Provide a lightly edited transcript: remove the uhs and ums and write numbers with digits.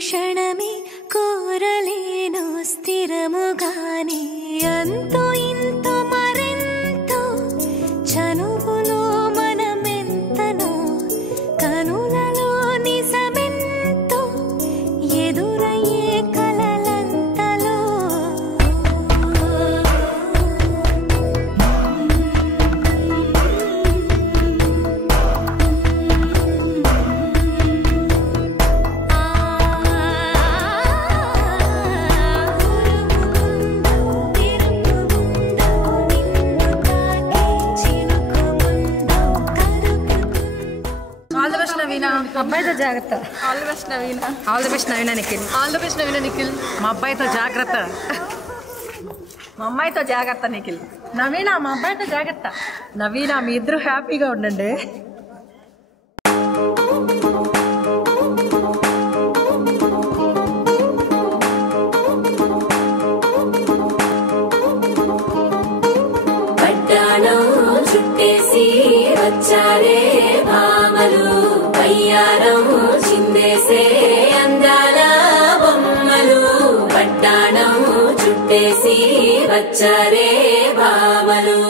క్షణమే కోరలేను స్థిరముగానే అంతో ఇంతో మరెంతో చనువులో మనమెంతనో కనులలో నిజమెంతో ఎదురయ్యే కలలంతలో అబ్బాయితో జాగ్రత్త. All the best Naveena. All the best Naveena Nikhil. All the best Naveena Nikhil. మా అబ్బాయితో జాగ్రత్త. మా అమ్మాయితో జాగ్రత్త నిఖిల్. నవీన మా అబ్బాయితో జాగ్రత్త. నవీన మీ ఇద్దరు హ్యాపీగా ఉండండి. చుట్టేసి వచ్చారే భామలు వయ్యారం చిందేసే అందాల బొమ్మలు పట్టాణం చుట్టేసి వచ్చారే భామలు.